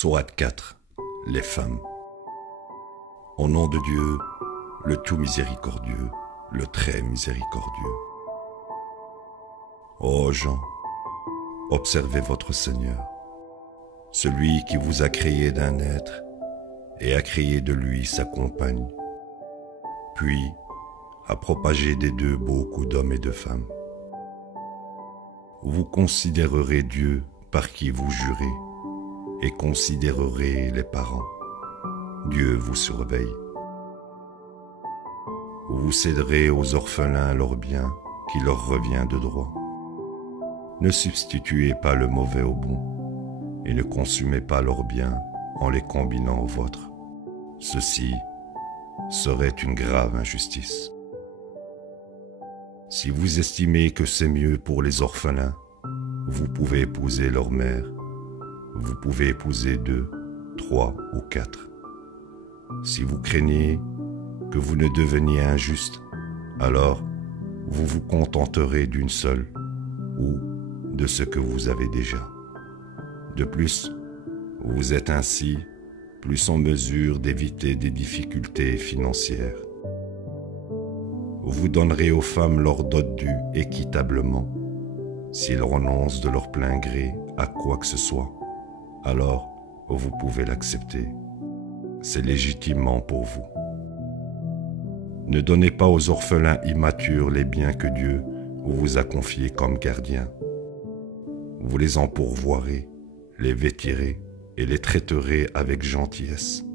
Sourate 4. Les femmes. Au nom de Dieu, le tout miséricordieux, le très miséricordieux. Ô gens, observez votre Seigneur, celui qui vous a créé d'un être et a créé de lui sa compagne, puis a propagé des deux beaucoup d'hommes et de femmes. Vous considérerez Dieu par qui vous jurez et considérerez les parents. Dieu vous surveille. Vous céderez aux orphelins leur bien qui leur revient de droit. Ne substituez pas le mauvais au bon et ne consumez pas leurs biens en les combinant aux vôtres. Ceci serait une grave injustice. Si vous estimez que c'est mieux pour les orphelins, vous pouvez épouser leur mère. Vous pouvez épouser 2, 3 ou 4. Si vous craignez que vous ne deveniez injuste, alors vous vous contenterez d'une seule ou de ce que vous avez déjà. De plus, vous êtes ainsi plus en mesure d'éviter des difficultés financières. Vous donnerez aux femmes leur dot due équitablement. S'ils renoncent de leur plein gré à quoi que ce soit, alors vous pouvez l'accepter. C'est légitimement pour vous. Ne donnez pas aux orphelins immatures les biens que Dieu vous a confiés comme gardiens. Vous les en pourvoirez, les vêtirez et les traiterez avec gentillesse.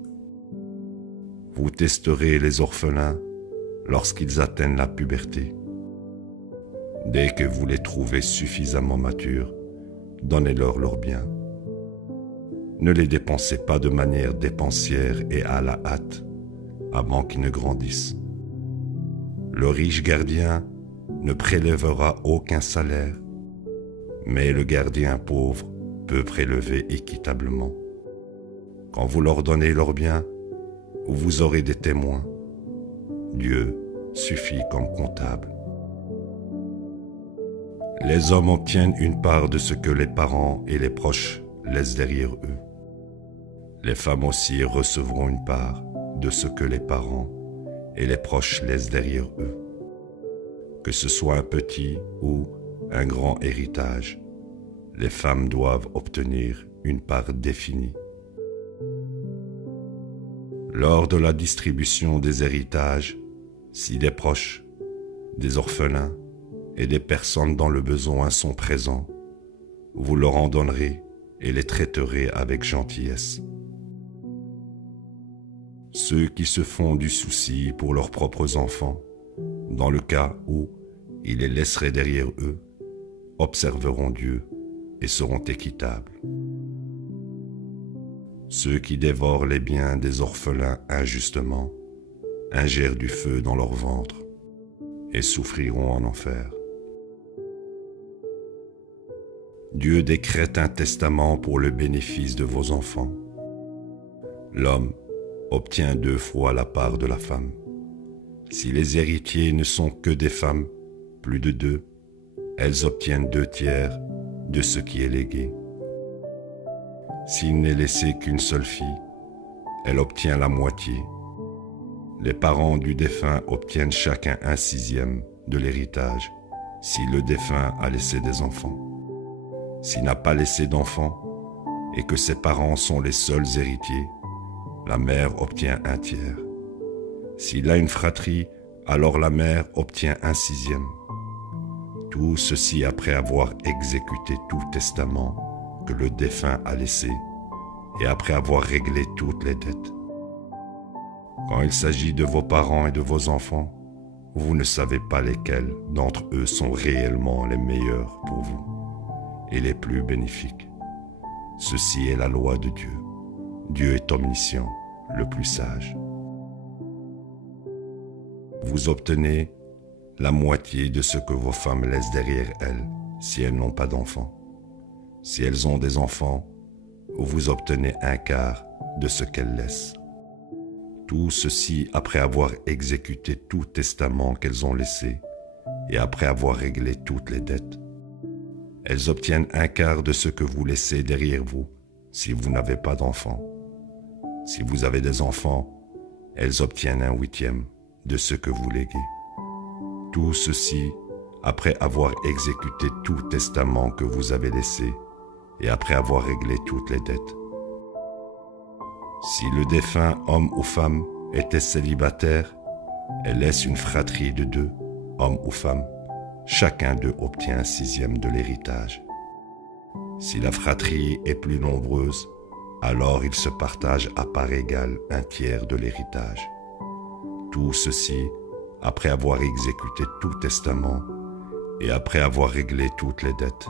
Vous testerez les orphelins lorsqu'ils atteignent la puberté. Dès que vous les trouvez suffisamment matures, donnez-leur leurs biens. Ne les dépensez pas de manière dépensière et à la hâte, avant qu'ils ne grandissent. Le riche gardien ne prélèvera aucun salaire, mais le gardien pauvre peut prélever équitablement. Quand vous leur donnez leurs biens, vous aurez des témoins. Dieu suffit comme comptable. Les hommes obtiennent une part de ce que les parents et les proches laissent derrière eux. Les femmes aussi recevront une part de ce que les parents et les proches laissent derrière eux. Que ce soit un petit ou un grand héritage, les femmes doivent obtenir une part définie. Lors de la distribution des héritages, si des proches, des orphelins et des personnes dans le besoin sont présents, vous leur en donnerez et les traiterez avec gentillesse. Ceux qui se font du souci pour leurs propres enfants, dans le cas où ils les laisseraient derrière eux, observeront Dieu et seront équitables. Ceux qui dévorent les biens des orphelins injustement ingèrent du feu dans leur ventre et souffriront en enfer. Dieu décrète un testament pour le bénéfice de vos enfants. L'homme obtient 2 fois la part de la femme. Si les héritiers ne sont que des femmes, plus de 2, elles obtiennent 2/3 de ce qui est légué. S'il n'est laissé qu'une seule fille, elle obtient la moitié. Les parents du défunt obtiennent chacun 1/6 de l'héritage si le défunt a laissé des enfants. S'il n'a pas laissé d'enfants et que ses parents sont les seuls héritiers, la mère obtient 1/3. S'il a une fratrie, alors la mère obtient 1/6. Tout ceci après avoir exécuté tout testament que le défunt a laissé et après avoir réglé toutes les dettes. Quand il s'agit de vos parents et de vos enfants, vous ne savez pas lesquels d'entre eux sont réellement les meilleurs pour vous et les plus bénéfiques. Ceci est la loi de Dieu. Dieu est omniscient, le plus sage. Vous obtenez la moitié de ce que vos femmes laissent derrière elles si elles n'ont pas d'enfants. Si elles ont des enfants, vous obtenez 1/4 de ce qu'elles laissent. Tout ceci après avoir exécuté tout testament qu'elles ont laissé et après avoir réglé toutes les dettes. Elles obtiennent 1/4 de ce que vous laissez derrière vous si vous n'avez pas d'enfants. Si vous avez des enfants, elles obtiennent 1/8 de ce que vous léguez. Tout ceci après avoir exécuté tout testament que vous avez laissé et après avoir réglé toutes les dettes. Si le défunt homme ou femme était célibataire, elle laisse une fratrie de 2, homme ou femme. Chacun d'eux obtient 1/6 de l'héritage. Si la fratrie est plus nombreuse, alors ils se partagent à part égale 1/3 de l'héritage. Tout ceci après avoir exécuté tout testament et après avoir réglé toutes les dettes,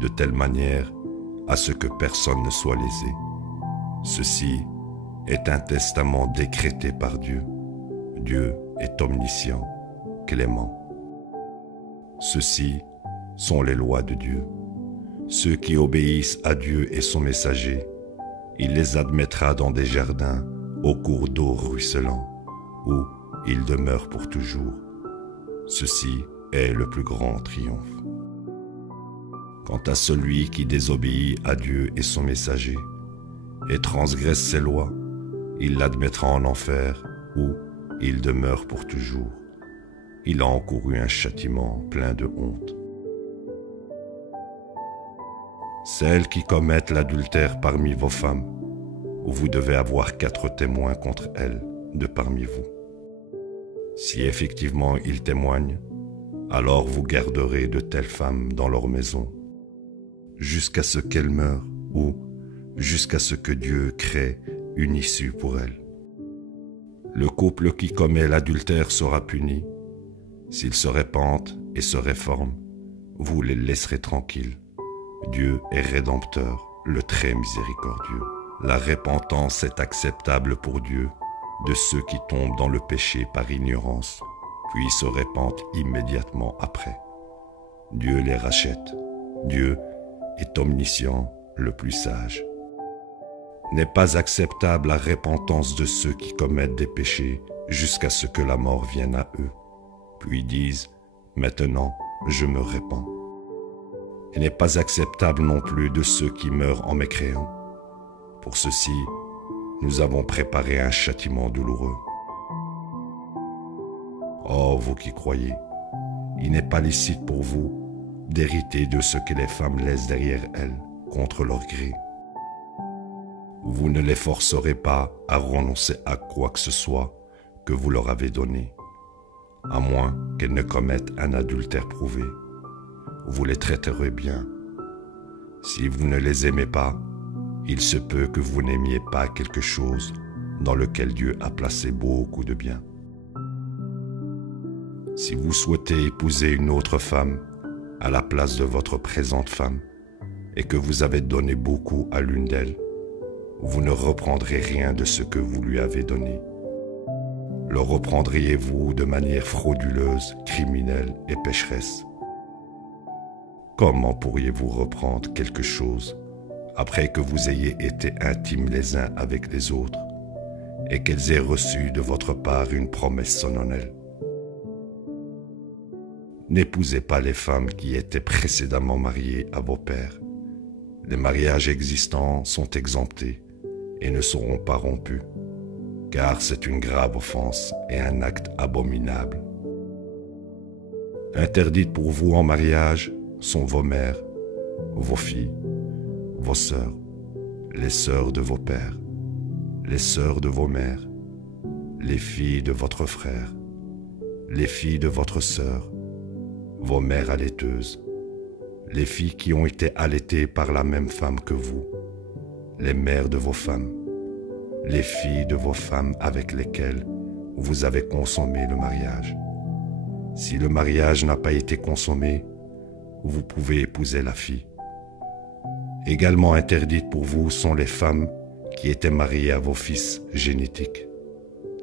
de telle manière à ce que personne ne soit lésé. Ceci est un testament décrété par Dieu. Dieu est omniscient, clément. Ceci sont les lois de Dieu. Ceux qui obéissent à Dieu et son messager, il les admettra dans des jardins au cours d'eau ruisselant, où ils demeurent pour toujours. Ceci est le plus grand triomphe. Quant à celui qui désobéit à Dieu et son messager, et transgresse ses lois, il l'admettra en enfer, où il demeure pour toujours. Il a encouru un châtiment plein de honte. Celles qui commettent l'adultère parmi vos femmes, vous devez avoir 4 témoins contre elles de parmi vous. Si effectivement ils témoignent, alors vous garderez de telles femmes dans leur maison, jusqu'à ce qu'elles meurent ou jusqu'à ce que Dieu crée une issue pour elles. Le couple qui commet l'adultère sera puni. S'ils se repentent et se réforment, vous les laisserez tranquilles. Dieu est rédempteur, le très miséricordieux. La repentance est acceptable pour Dieu de ceux qui tombent dans le péché par ignorance, puis se repentent immédiatement après. Dieu les rachète. Dieu est omniscient, le plus sage. N'est pas acceptable la repentance de ceux qui commettent des péchés jusqu'à ce que la mort vienne à eux, puis disent « Maintenant, je me répands ». Et n'est pas acceptable non plus de ceux qui meurent en mécréant. Pour ceci, nous avons préparé un châtiment douloureux. Oh, vous qui croyez, il n'est pas licite pour vous d'hériter de ce que les femmes laissent derrière elles contre leur gré. Vous ne les forcerez pas à renoncer à quoi que ce soit que vous leur avez donné, à moins qu'elles ne commettent un adultère prouvé. Vous les traiterez bien. Si vous ne les aimez pas, il se peut que vous n'aimiez pas quelque chose dans lequel Dieu a placé beaucoup de bien. Si vous souhaitez épouser une autre femme à la place de votre présente femme et que vous avez donné beaucoup à l'une d'elles, vous ne reprendrez rien de ce que vous lui avez donné. Le reprendriez-vous de manière frauduleuse, criminelle et pécheresse? Comment pourriez-vous reprendre quelque chose après que vous ayez été intimes les uns avec les autres et qu'elles aient reçu de votre part une promesse solennelle? N'épousez pas les femmes qui étaient précédemment mariées à vos pères. Les mariages existants sont exemptés et ne seront pas rompus, car c'est une grave offense et un acte abominable. Interdites pour vous en mariage sont vos mères, vos filles, vos sœurs, les sœurs de vos pères, les sœurs de vos mères, les filles de votre frère, les filles de votre sœur, vos mères allaiteuses, les filles qui ont été allaitées par la même femme que vous, les mères de vos femmes, les filles de vos femmes avec lesquelles vous avez consommé le mariage. Si le mariage n'a pas été consommé, vous pouvez épouser la fille. Également interdites pour vous sont les femmes qui étaient mariées à vos fils génétiques.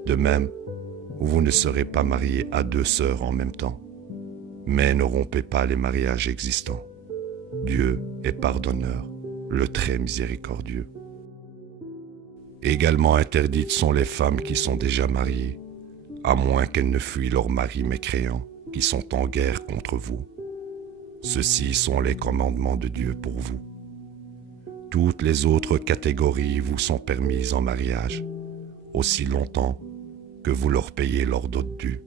De même, vous ne serez pas mariés à 2 sœurs en même temps. Mais ne rompez pas les mariages existants. Dieu est pardonneur, le très miséricordieux. Également interdites sont les femmes qui sont déjà mariées, à moins qu'elles ne fuient leurs maris mécréants, qui sont en guerre contre vous. Ceux-ci sont les commandements de Dieu pour vous. Toutes les autres catégories vous sont permises en mariage, aussi longtemps que vous leur payez leur dot due.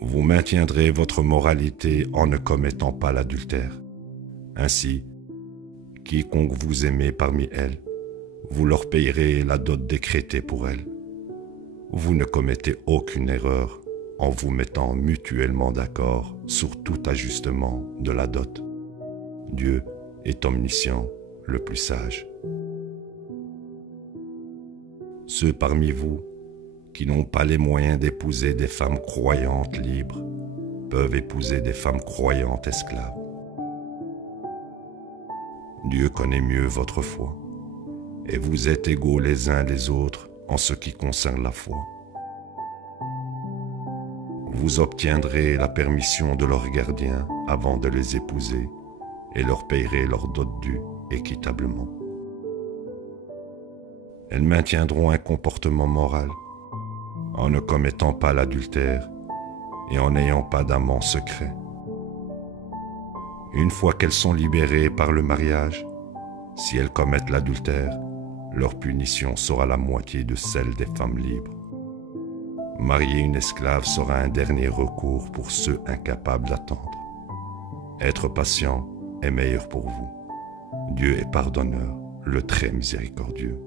Vous maintiendrez votre moralité en ne commettant pas l'adultère. Ainsi, quiconque vous aimez parmi elles, vous leur payerez la dot décrétée pour elles. Vous ne commettez aucune erreur en vous mettant mutuellement d'accord sur tout ajustement de la dot. Dieu est omniscient, le plus sage. Ceux parmi vous qui n'ont pas les moyens d'épouser des femmes croyantes libres peuvent épouser des femmes croyantes esclaves. Dieu connaît mieux votre foi, et vous êtes égaux les uns les autres en ce qui concerne la foi. Vous obtiendrez la permission de leurs gardiens avant de les épouser et leur payerez leur dot due équitablement. Elles maintiendront un comportement moral en ne commettant pas l'adultère et en n'ayant pas d'amant secret. Une fois qu'elles sont libérées par le mariage, si elles commettent l'adultère, leur punition sera la moitié de celle des femmes libres. Marier une esclave sera un dernier recours pour ceux incapables d'attendre. Être patient est meilleur pour vous. Dieu est pardonneur, le très miséricordieux.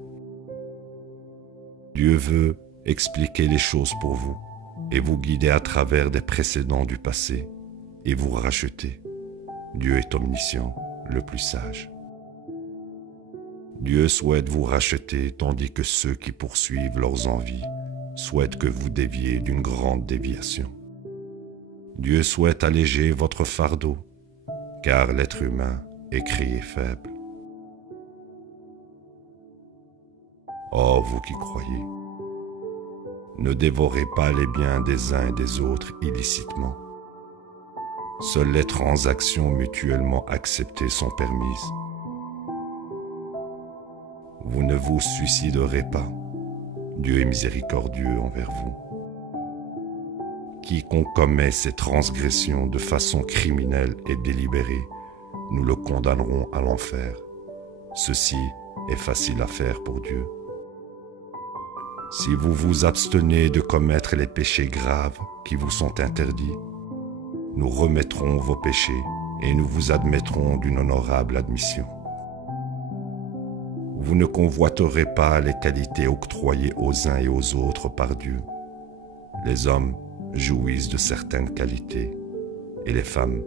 Dieu veut expliquer les choses pour vous et vous guider à travers des précédents du passé et vous racheter. Dieu est omniscient, le plus sage. Dieu souhaite vous racheter tandis que ceux qui poursuivent leurs envies souhaitent que vous déviez d'une grande déviation. Dieu souhaite alléger votre fardeau, car l'être humain est créé faible. Oh, vous qui croyez, ne dévorez pas les biens des uns et des autres illicitement. Seules les transactions mutuellement acceptées sont permises. Vous ne vous suiciderez pas. Dieu est miséricordieux envers vous. Quiconque commet ces transgressions de façon criminelle et délibérée, nous le condamnerons à l'enfer. Ceci est facile à faire pour Dieu. Si vous vous abstenez de commettre les péchés graves qui vous sont interdits, nous remettrons vos péchés et nous vous admettrons d'une honorable admission. Vous ne convoiterez pas les qualités octroyées aux uns et aux autres par Dieu. Les hommes jouissent de certaines qualités et les femmes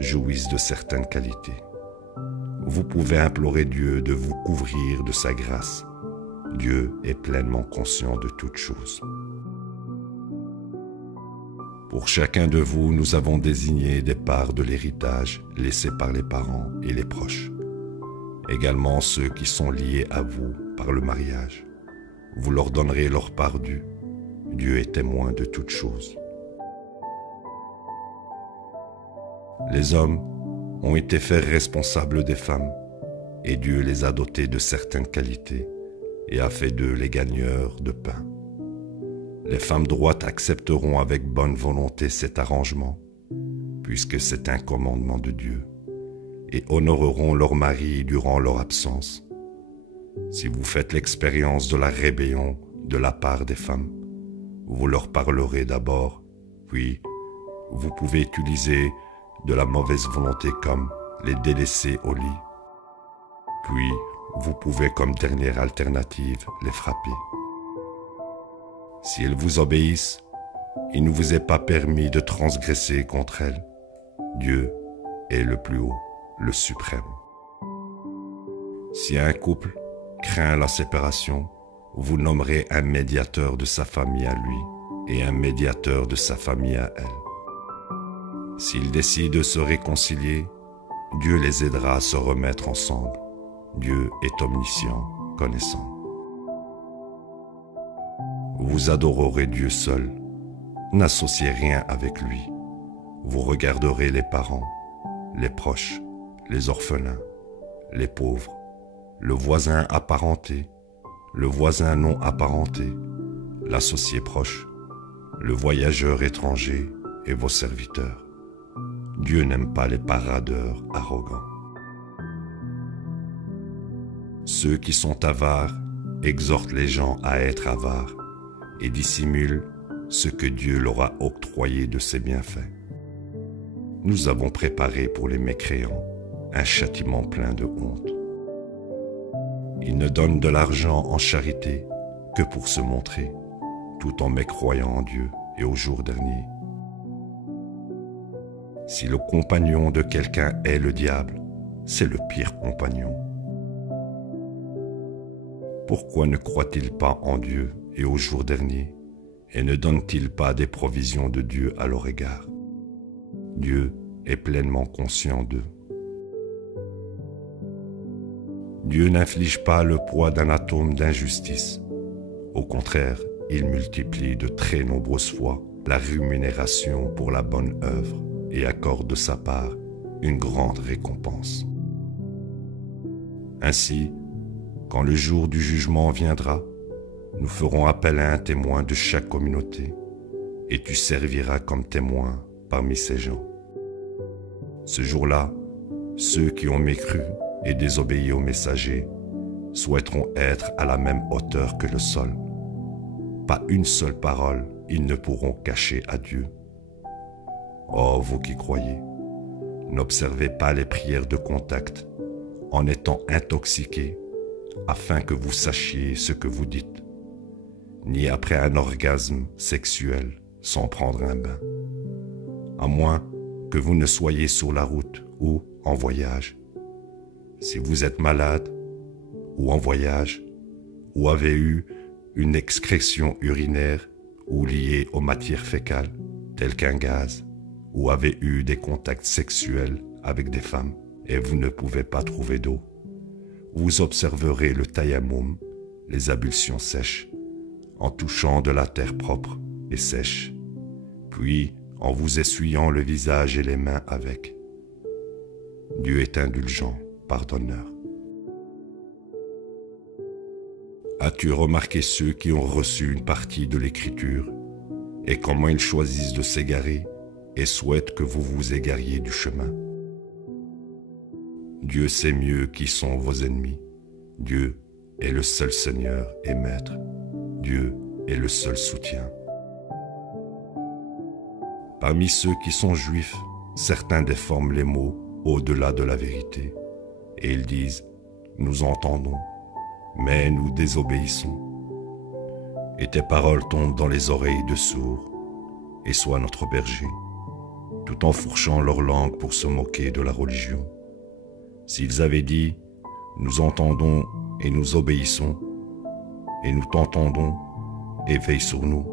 jouissent de certaines qualités. Vous pouvez implorer Dieu de vous couvrir de sa grâce. Dieu est pleinement conscient de toutes choses. Pour chacun de vous, nous avons désigné des parts de l'héritage laissées par les parents et les proches. Également ceux qui sont liés à vous par le mariage. Vous leur donnerez leur part due. Dieu est témoin de toutes choses. Les hommes ont été faits responsables des femmes, et Dieu les a dotés de certaines qualités et a fait d'eux les gagneurs de pain. Les femmes droites accepteront avec bonne volonté cet arrangement, puisque c'est un commandement de Dieu, et honoreront leur mari durant leur absence. Si vous faites l'expérience de la rébellion de la part des femmes, vous leur parlerez d'abord, puis vous pouvez utiliser de la mauvaise volonté comme les délaisser au lit. Puis vous pouvez comme dernière alternative les frapper. Si elles vous obéissent, il ne vous est pas permis de transgresser contre elles. Dieu est le plus haut, le suprême. Si un couple craint la séparation, vous nommerez un médiateur de sa famille à lui et un médiateur de sa famille à elle. S'ils décident de se réconcilier, Dieu les aidera à se remettre ensemble. Dieu est omniscient, connaissant. Vous adorerez Dieu seul. N'associez rien avec lui. Vous regarderez les parents, les proches, les orphelins, les pauvres, le voisin apparenté, le voisin non apparenté, l'associé proche, le voyageur étranger et vos serviteurs. Dieu n'aime pas les paradeurs arrogants. Ceux qui sont avares exhortent les gens à être avares et dissimulent ce que Dieu leur a octroyé de ses bienfaits. Nous avons préparé pour les mécréants un châtiment plein de honte. Ils ne donnent de l'argent en charité que pour se montrer, tout en mécroyant en Dieu et au jour dernier. Si le compagnon de quelqu'un est le diable, c'est le pire compagnon. Pourquoi ne croit-il pas en Dieu et au jour dernier, et ne donne-t-il pas des provisions de Dieu à leur égard? Dieu est pleinement conscient d'eux. Dieu n'inflige pas le poids d'un atome d'injustice. Au contraire, il multiplie de très nombreuses fois la rémunération pour la bonne œuvre et accorde de sa part une grande récompense. Ainsi, quand le jour du jugement viendra, nous ferons appel à un témoin de chaque communauté, et tu serviras comme témoin parmi ces gens. Ce jour-là, ceux qui ont mécru et désobéi au messager souhaiteront être à la même hauteur que le sol. Pas une seule parole ils ne pourront cacher à Dieu. Oh, vous qui croyez, n'observez pas les prières de contact en étant intoxiqués afin que vous sachiez ce que vous dites, ni après un orgasme sexuel sans prendre un bain, à moins que vous ne soyez sur la route ou en voyage. Si vous êtes malade ou en voyage ou avez eu une excrétion urinaire ou liée aux matières fécales telles qu'un gaz, ou avez eu des contacts sexuels avec des femmes et vous ne pouvez pas trouver d'eau, vous observerez le tayammum, les ablutions sèches, en touchant de la terre propre et sèche, puis en vous essuyant le visage et les mains avec. Dieu est indulgent, pardonneur. As-tu remarqué ceux qui ont reçu une partie de l'Écriture et comment ils choisissent de s'égarer et souhaitent que vous vous égariez du chemin? Dieu sait mieux qui sont vos ennemis. Dieu est le seul Seigneur et Maître. Dieu est le seul soutien. Parmi ceux qui sont juifs, certains déforment les mots au-delà de la vérité, et ils disent « Nous entendons, mais nous désobéissons. » Et tes paroles tombent dans les oreilles de sourds, et sois notre berger, tout en fourchant leur langue pour se moquer de la religion. S'ils avaient dit « Nous entendons et nous obéissons, et nous t'entendons, et veille sur nous »,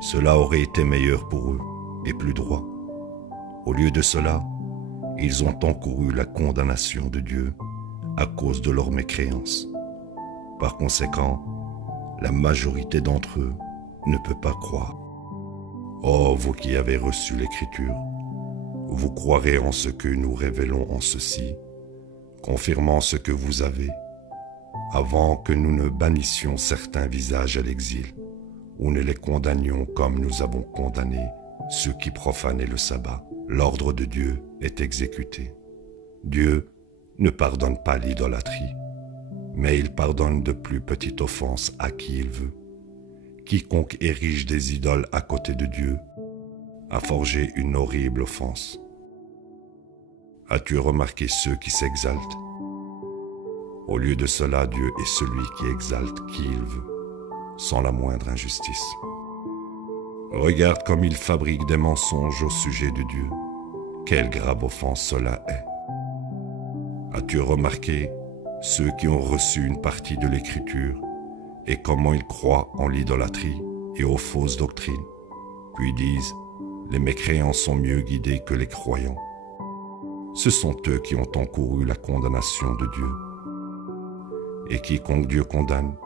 cela aurait été meilleur pour eux et plus droit. Au lieu de cela, ils ont encouru la condamnation de Dieu à cause de leur mécréance. Par conséquent, la majorité d'entre eux ne peut pas croire. Oh, vous qui avez reçu l'Écriture, vous croirez en ce que nous révélons en ceci, confirmant ce que vous avez, avant que nous ne bannissions certains visages à l'exil, ou ne les condamnions comme nous avons condamné ceux qui profanaient le sabbat. L'ordre de Dieu est exécuté. Dieu ne pardonne pas l'idolâtrie, mais il pardonne de plus petites offenses à qui il veut. Quiconque érige des idoles à côté de Dieu a forgé une horrible offense. As-tu remarqué ceux qui s'exaltent? Au lieu de cela, Dieu est celui qui exalte qui il veut, sans la moindre injustice. Regarde comme il fabrique des mensonges au sujet de Dieu. Quelle grave offense cela est. As-tu remarqué ceux qui ont reçu une partie de l'Écriture et comment ils croient en l'idolâtrie et aux fausses doctrines, puis disent « Les mécréants sont mieux guidés que les croyants ». Ce sont eux qui ont encouru la condamnation de Dieu. Et quiconque Dieu condamne,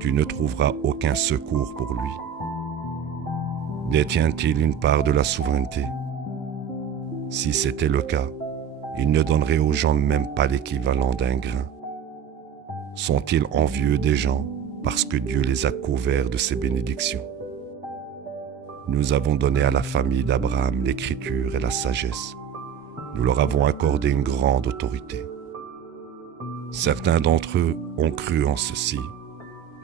tu ne trouveras aucun secours pour lui. Détient-il une part de la souveraineté? Si c'était le cas, il ne donnerait aux gens même pas l'équivalent d'un grain. Sont-ils envieux des gens parce que Dieu les a couverts de ses bénédictions? Nous avons donné à la famille d'Abraham l'Écriture et la sagesse. Nous leur avons accordé une grande autorité. Certains d'entre eux ont cru en ceci,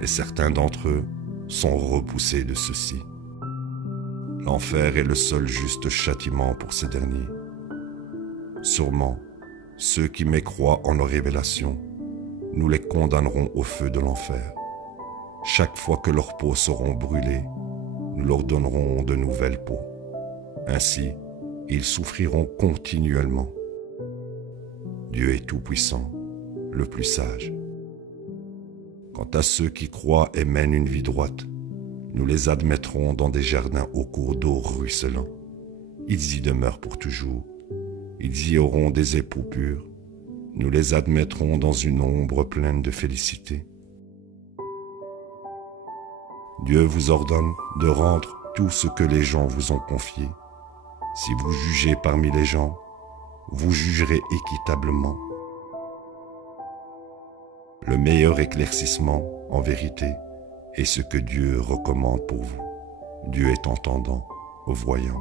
et certains d'entre eux sont repoussés de ceci. L'enfer est le seul juste châtiment pour ces derniers. Sûrement, ceux qui mécroient en nos révélations, nous les condamnerons au feu de l'enfer. Chaque fois que leurs peaux seront brûlées, nous leur donnerons de nouvelles peaux. Ainsi, ils souffriront continuellement. Dieu est tout-puissant, le plus sage. Quant à ceux qui croient et mènent une vie droite, nous les admettrons dans des jardins au cours d'eau ruisselant. Ils y demeurent pour toujours. Ils y auront des époux purs. Nous les admettrons dans une ombre pleine de félicité. Dieu vous ordonne de rendre tout ce que les gens vous ont confié. Si vous jugez parmi les gens, vous jugerez équitablement. Le meilleur éclaircissement, en vérité, est ce que Dieu recommande pour vous. Dieu est entendant, voyant.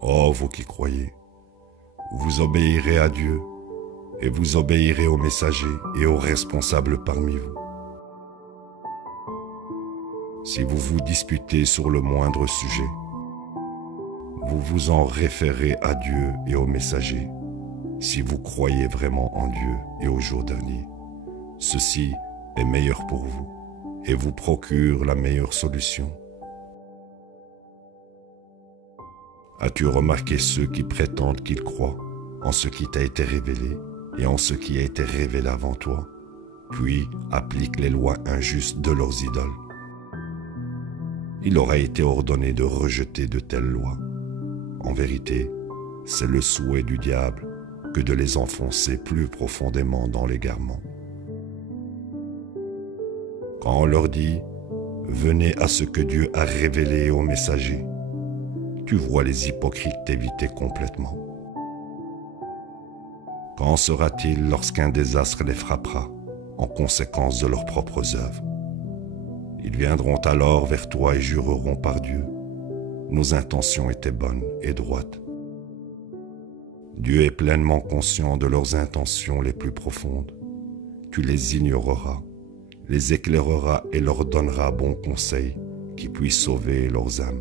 Oh, vous qui croyez, vous obéirez à Dieu et vous obéirez aux messagers et aux responsables parmi vous. Si vous vous disputez sur le moindre sujet, vous vous en référez à Dieu et aux messagers. Si vous croyez vraiment en Dieu et au jour dernier, ceci est meilleur pour vous et vous procure la meilleure solution. As-tu remarqué ceux qui prétendent qu'ils croient en ce qui t'a été révélé et en ce qui a été révélé avant toi, puis appliquent les lois injustes de leurs idoles? Il aura été ordonné de rejeter de telles lois. En vérité, c'est le souhait du diable que de les enfoncer plus profondément dans l'égarement. Quand on leur dit « Venez à ce que Dieu a révélé aux messagers », tu vois les hypocrites t'éviter complètement. Qu'en sera-t-il lorsqu'un désastre les frappera en conséquence de leurs propres œuvres? Ils viendront alors vers toi et jureront par Dieu. Nos intentions étaient bonnes et droites. Dieu est pleinement conscient de leurs intentions les plus profondes. Tu les ignoreras, les éclaireras et leur donneras bon conseil qui puisse sauver leurs âmes.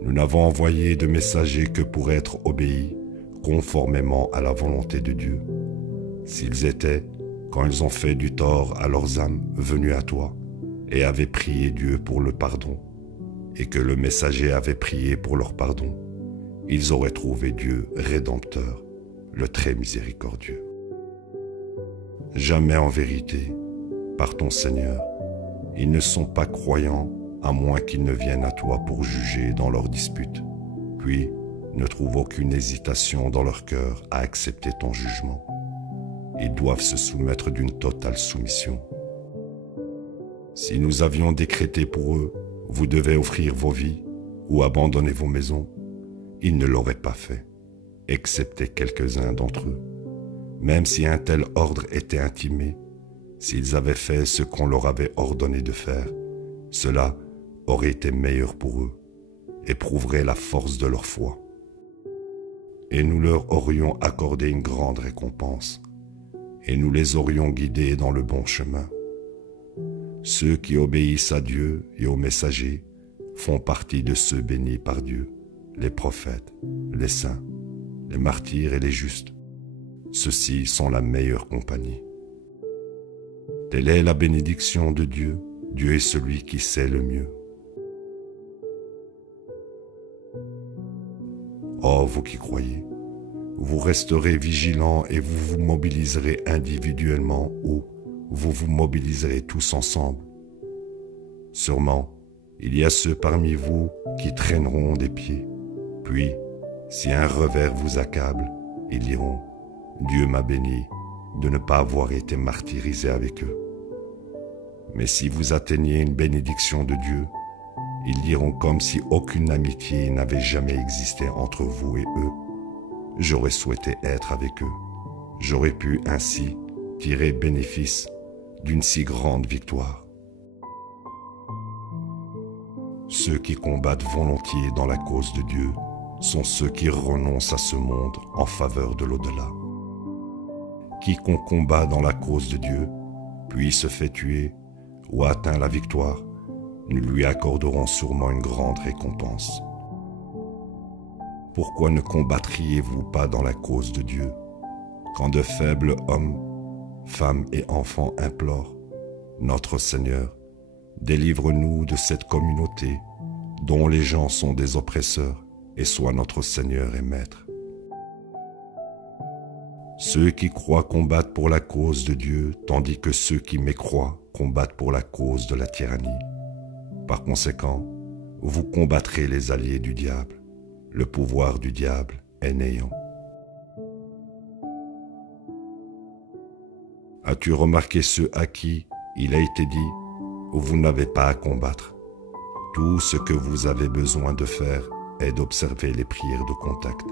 Nous n'avons envoyé de messagers que pour être obéis conformément à la volonté de Dieu. S'ils étaient, quand ils ont fait du tort à leurs âmes, venus à toi et avaient prié Dieu pour le pardon, et que le messager avait prié pour leur pardon, ils auraient trouvé Dieu rédempteur, le très miséricordieux. Jamais en vérité, par ton Seigneur, ils ne sont pas croyants à moins qu'ils ne viennent à toi pour juger dans leurs disputes, puis ne trouvent aucune hésitation dans leur cœur à accepter ton jugement. Ils doivent se soumettre d'une totale soumission. Si nous avions décrété pour eux, vous devez offrir vos vies ou abandonner vos maisons, ils ne l'auraient pas fait, excepté quelques-uns d'entre eux. Même si un tel ordre était intimé, s'ils avaient fait ce qu'on leur avait ordonné de faire, cela aurait été meilleur pour eux et prouverait la force de leur foi. Et nous leur aurions accordé une grande récompense, et nous les aurions guidés dans le bon chemin. Ceux qui obéissent à Dieu et aux messagers font partie de ceux bénis par Dieu, les prophètes, les saints, les martyrs et les justes. Ceux-ci sont la meilleure compagnie. Telle est la bénédiction de Dieu. Dieu est celui qui sait le mieux. Oh, vous qui croyez, vous resterez vigilants et vous vous mobiliserez individuellement ou vous vous mobiliserez tous ensemble. Sûrement, il y a ceux parmi vous qui traîneront des pieds. Puis, si un revers vous accable, ils diront « Dieu m'a béni de ne pas avoir été martyrisé avec eux ». Mais si vous atteignez une bénédiction de Dieu, ils diront comme si aucune amitié n'avait jamais existé entre vous et eux. J'aurais souhaité être avec eux. J'aurais pu ainsi tirer bénéfice d'une si grande victoire. Ceux qui combattent volontiers dans la cause de Dieu sont ceux qui renoncent à ce monde en faveur de l'au-delà. Quiconque combat dans la cause de Dieu, puis se fait tuer ou atteint la victoire, nous lui accorderons sûrement une grande récompense. Pourquoi ne combattriez-vous pas dans la cause de Dieu, quand de faibles hommes, femmes et enfants implorent, notre Seigneur, délivre-nous de cette communauté dont les gens sont des oppresseurs, et sois notre Seigneur et Maître. Ceux qui croient combattent pour la cause de Dieu, tandis que ceux qui mécroient combattent pour la cause de la tyrannie. Par conséquent, vous combattrez les alliés du diable. Le pouvoir du diable est néant. As-tu remarqué ceux à qui il a été dit « Vous n'avez pas à combattre. Tout ce que vous avez besoin de faire est d'observer les prières de contact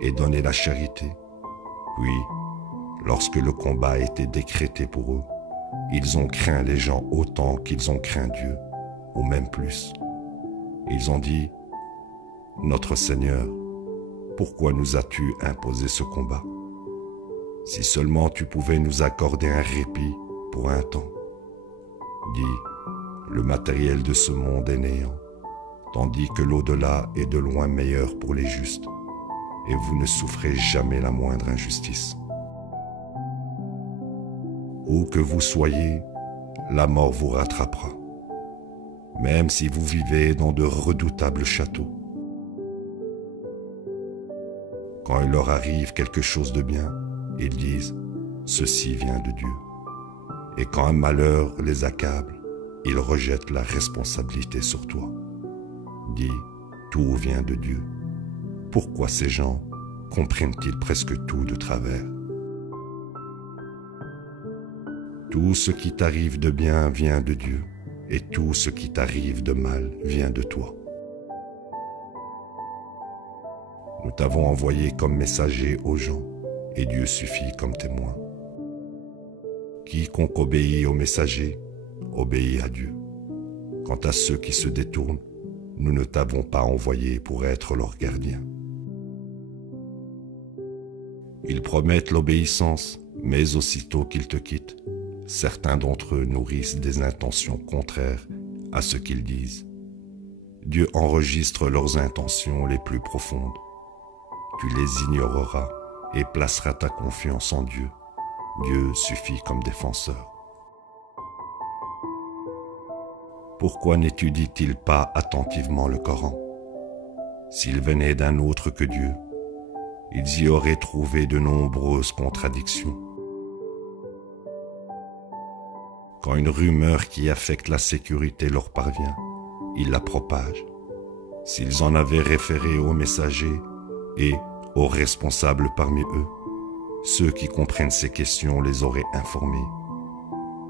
et donner la charité. » Puis, lorsque le combat a été décrété pour eux, ils ont craint les gens autant qu'ils ont craint Dieu, ou même plus. Ils ont dit « Notre Seigneur, pourquoi nous as-tu imposé ce combat? Si seulement tu pouvais nous accorder un répit pour un temps. » Dis, le matériel de ce monde est néant, tandis que l'au-delà est de loin meilleur pour les justes, et vous ne souffrez jamais la moindre injustice. Où que vous soyez, la mort vous rattrapera, même si vous vivez dans de redoutables châteaux. Quand il leur arrive quelque chose de bien, ils disent « Ceci vient de Dieu ». Et quand un malheur les accable, ils rejettent la responsabilité sur toi. Dis « Tout vient de Dieu ». Pourquoi ces gens comprennent-ils presque tout de travers? Tout ce qui t'arrive de bien vient de Dieu, et tout ce qui t'arrive de mal vient de toi. Nous t'avons envoyé comme messager aux gens, et Dieu suffit comme témoin. Quiconque obéit au messager, obéit à Dieu. Quant à ceux qui se détournent, nous ne t'avons pas envoyé pour être leur gardien. Ils promettent l'obéissance, mais aussitôt qu'ils te quittent, certains d'entre eux nourrissent des intentions contraires à ce qu'ils disent. Dieu enregistre leurs intentions les plus profondes. Tu les ignoreras et placeras ta confiance en Dieu. Dieu suffit comme défenseur. Pourquoi n'étudie-t-il pas attentivement le Coran? S'il venait d'un autre que Dieu, ils y auraient trouvé de nombreuses contradictions. Quand une rumeur qui affecte la sécurité leur parvient, ils la propagent. S'ils en avaient référé aux messagers et aux responsables parmi eux, ceux qui comprennent ces questions les auraient informés.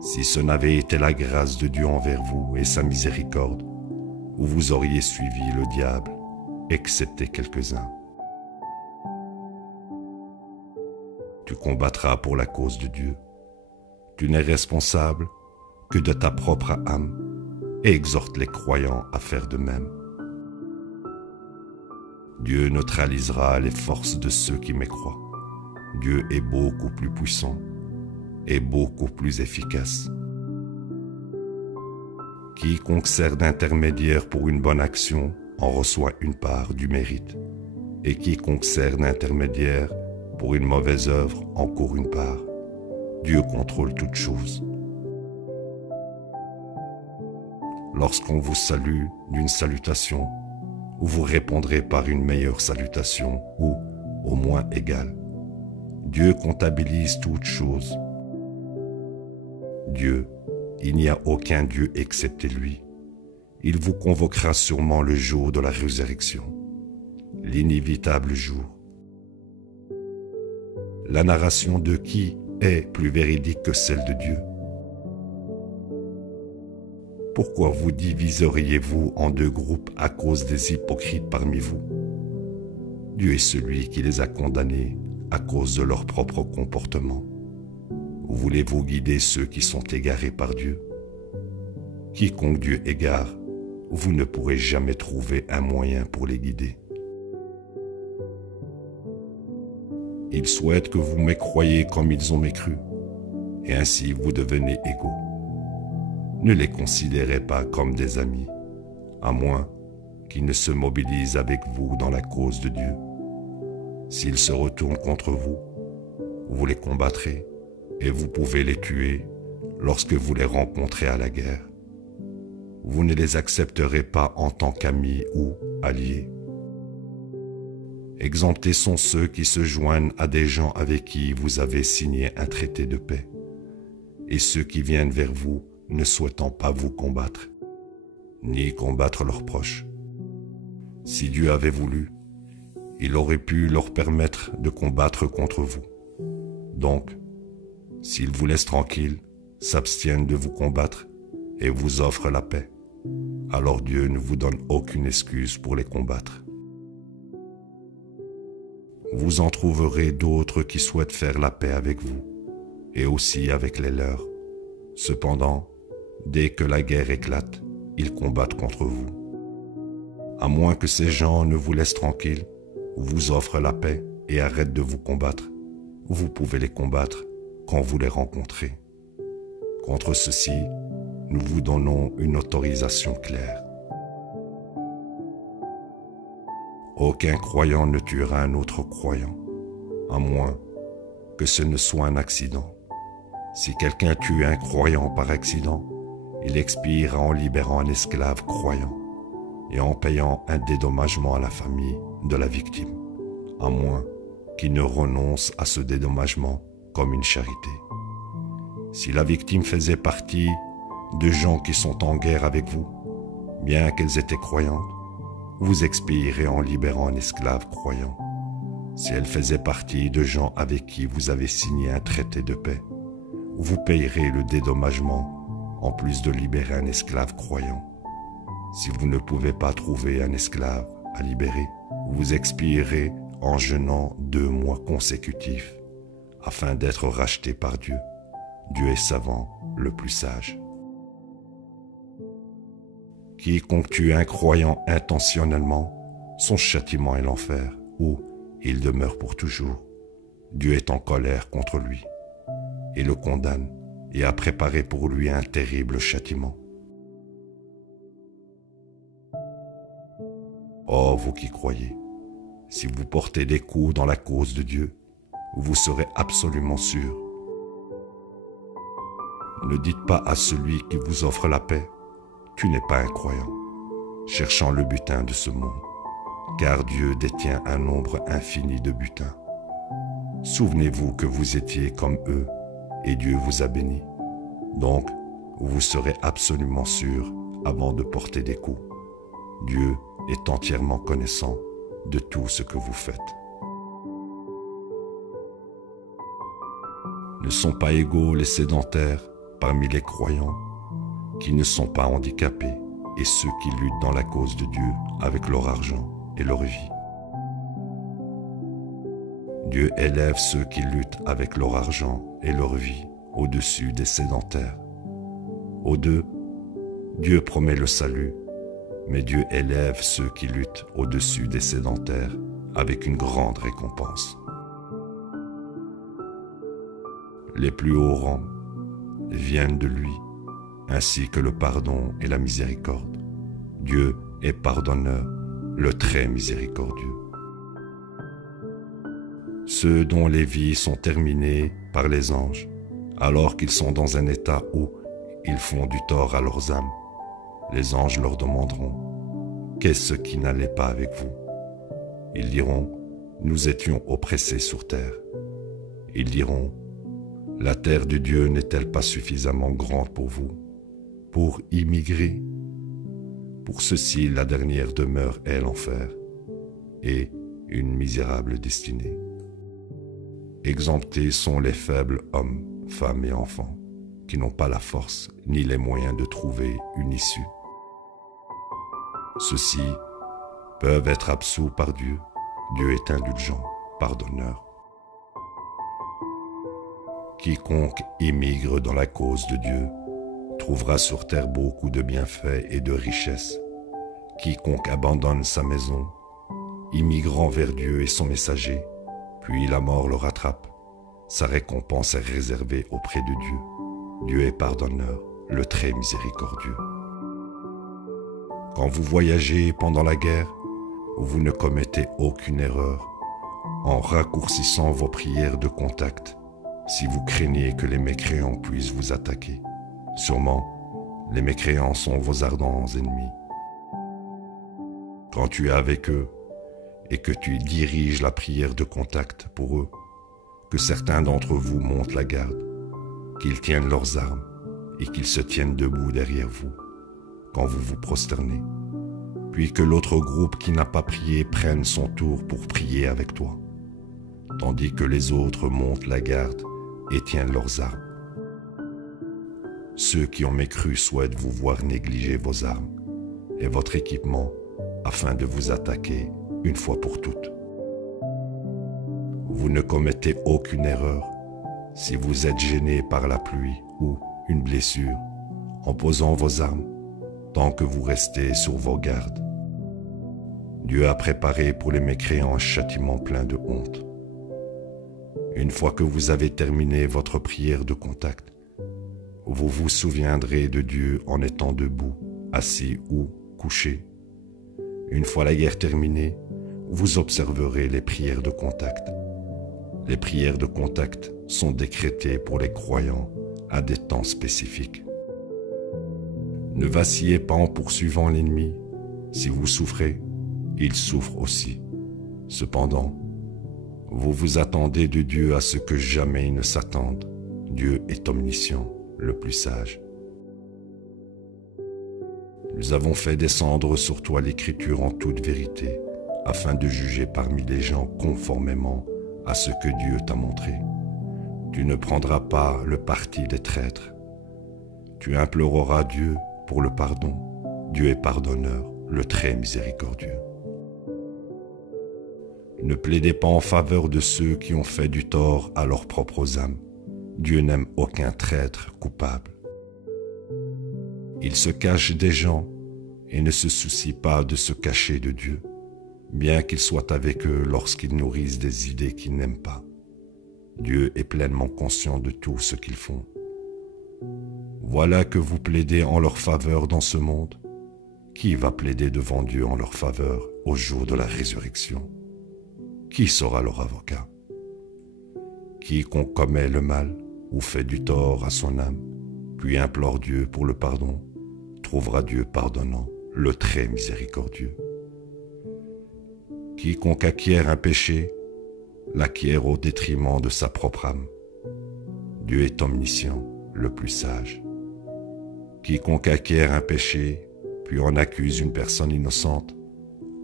Si ce n'avait été la grâce de Dieu envers vous et sa miséricorde, vous auriez suivi le diable, excepté quelques-uns. Tu combattras pour la cause de Dieu. Tu n'es responsable que de ta propre âme et exhorte les croyants à faire de même. Dieu neutralisera les forces de ceux qui mécroient. Dieu est beaucoup plus puissant et beaucoup plus efficace. Quiconque sert d'intermédiaire pour une bonne action en reçoit une part du mérite, et quiconque sert d'intermédiaire pour une mauvaise œuvre en court une part. Dieu contrôle toutes choses. Lorsqu'on vous salue d'une salutation, vous répondrez par une meilleure salutation ou, au moins, égale. Dieu comptabilise toutes choses. Dieu, il n'y a aucun Dieu excepté lui. Il vous convoquera sûrement le jour de la résurrection, l'inévitable jour. La narration de qui est plus véridique que celle de Dieu? Pourquoi vous diviseriez-vous en deux groupes à cause des hypocrites parmi vous? Dieu est celui qui les a condamnés à cause de leur propre comportement. Voulez-vous guider ceux qui sont égarés par Dieu? Quiconque Dieu égare, vous ne pourrez jamais trouver un moyen pour les guider. Ils souhaitent que vous mécroyiez comme ils ont mécru, et ainsi vous devenez égaux. Ne les considérez pas comme des amis, à moins qu'ils ne se mobilisent avec vous dans la cause de Dieu. S'ils se retournent contre vous, vous les combattrez et vous pouvez les tuer lorsque vous les rencontrez à la guerre. Vous ne les accepterez pas en tant qu'amis ou alliés. Exemptés sont ceux qui se joignent à des gens avec qui vous avez signé un traité de paix, et ceux qui viennent vers vous ne souhaitant pas vous combattre, ni combattre leurs proches. Si Dieu avait voulu, il aurait pu leur permettre de combattre contre vous. Donc, s'il vous laisse tranquille, s'abstiennent de vous combattre et vous offre la paix, alors Dieu ne vous donne aucune excuse pour les combattre. Vous en trouverez d'autres qui souhaitent faire la paix avec vous, et aussi avec les leurs. Cependant, dès que la guerre éclate, ils combattent contre vous. À moins que ces gens ne vous laissent tranquille, vous offrent la paix et arrêtent de vous combattre, vous pouvez les combattre quand vous les rencontrez. Contre ceci, nous vous donnons une autorisation claire. Aucun croyant ne tuera un autre croyant, à moins que ce ne soit un accident. Si quelqu'un tue un croyant par accident, il expire en libérant un esclave croyant et en payant un dédommagement à la famille de la victime, à moins qu'il ne renonce à ce dédommagement comme une charité. Si la victime faisait partie de gens qui sont en guerre avec vous, bien qu'elles étaient croyantes, vous expirez en libérant un esclave croyant. Si elle faisait partie de gens avec qui vous avez signé un traité de paix, vous payerez le dédommagement en plus de libérer un esclave croyant. Si vous ne pouvez pas trouver un esclave à libérer, vous expirez en jeûnant 2 mois consécutifs afin d'être racheté par Dieu. Dieu est savant, le plus sage. Quiconque tue un croyant intentionnellement, son châtiment est l'enfer, où il demeure pour toujours. Dieu est en colère contre lui et le condamne et a préparé pour lui un terrible châtiment. Oh, vous qui croyez, si vous portez des coups dans la cause de Dieu, vous serez absolument sûr. Ne dites pas à celui qui vous offre la paix, « Tu n'es pas un croyant », cherchant le butin de ce monde, car Dieu détient un nombre infini de butins. Souvenez-vous que vous étiez comme eux et Dieu vous a béni. Donc, vous serez absolument sûr avant de porter des coups. Dieu est entièrement connaissant de tout ce que vous faites. Ne sont pas égaux les sédentaires parmi les croyants qui ne sont pas handicapés et ceux qui luttent dans la cause de Dieu avec leur argent et leur vie. Dieu élève ceux qui luttent avec leur argent et leur vie au-dessus des sédentaires. Aux deux, Dieu promet le salut, mais Dieu élève ceux qui luttent au-dessus des sédentaires avec une grande récompense. Les plus hauts rangs viennent de lui, ainsi que le pardon et la miséricorde. Dieu est pardonneur, le très miséricordieux. Ceux dont les vies sont terminées par les anges, alors qu'ils sont dans un état où ils font du tort à leurs âmes, les anges leur demanderont « Qu'est-ce qui n'allait pas avec vous ?» Ils diront « Nous étions oppressés sur terre. » Ils diront « La terre de Dieu n'est-elle pas suffisamment grande pour vous, pour y migrer ?» Pour ceux-ci, la dernière demeure est l'enfer et une misérable destinée. Exemptés sont les faibles hommes, femmes et enfants, qui n'ont pas la force ni les moyens de trouver une issue. Ceux-ci peuvent être absous par Dieu. Dieu est indulgent, pardonneur. Quiconque immigre dans la cause de Dieu trouvera sur terre beaucoup de bienfaits et de richesses. Quiconque abandonne sa maison, immigrant vers Dieu et son messager, puis la mort le rattrape. Sa récompense est réservée auprès de Dieu. Dieu est pardonneur, le très miséricordieux. Quand vous voyagez pendant la guerre, vous ne commettez aucune erreur en raccourcissant vos prières de contact si vous craignez que les mécréants puissent vous attaquer. Sûrement, les mécréants sont vos ardents ennemis. Quand tu es avec eux et que tu diriges la prière de contact pour eux, que certains d'entre vous montent la garde, qu'ils tiennent leurs armes et qu'ils se tiennent debout derrière vous quand vous vous prosternez, puis que l'autre groupe qui n'a pas prié prenne son tour pour prier avec toi, tandis que les autres montent la garde et tiennent leurs armes. Ceux qui ont mécru souhaitent vous voir négliger vos armes et votre équipement afin de vous attaquer une fois pour toutes. Vous ne commettez aucune erreur si vous êtes gêné par la pluie ou une blessure en posant vos armes tant que vous restez sur vos gardes. Dieu a préparé pour les mécréants un châtiment plein de honte. Une fois que vous avez terminé votre prière de contact, vous vous souviendrez de Dieu en étant debout, assis ou couché. Une fois la guerre terminée, vous observerez les prières de contact. Les prières de contact sont décrétées pour les croyants à des temps spécifiques. Ne vacillez pas en poursuivant l'ennemi. Si vous souffrez, il souffre aussi. Cependant, vous vous attendez de Dieu à ce que jamais il ne s'attende. Dieu est omniscient, le plus sage. Nous avons fait descendre sur toi l'Écriture en toute vérité, afin de juger parmi les gens conformément à ce que Dieu t'a montré. Tu ne prendras pas le parti des traîtres. Tu imploreras Dieu pour le pardon. Dieu est pardonneur, le très miséricordieux. Ne plaidez pas en faveur de ceux qui ont fait du tort à leurs propres âmes. Dieu n'aime aucun traître coupable. Il se cache des gens et ne se soucie pas de se cacher de Dieu, bien qu'il soit avec eux lorsqu'ils nourrissent des idées qu'ils n'aiment pas. Dieu est pleinement conscient de tout ce qu'ils font. Voilà que vous plaidez en leur faveur dans ce monde. Qui va plaider devant Dieu en leur faveur au jour de la résurrection? Qui sera leur avocat? Quiconque commet le mal ou fait du tort à son âme, puis implore Dieu pour le pardon, trouvera Dieu pardonnant, le très miséricordieux. Quiconque acquiert un péché, l'acquiert au détriment de sa propre âme. Dieu est omniscient, le plus sage. Quiconque acquiert un péché, puis en accuse une personne innocente,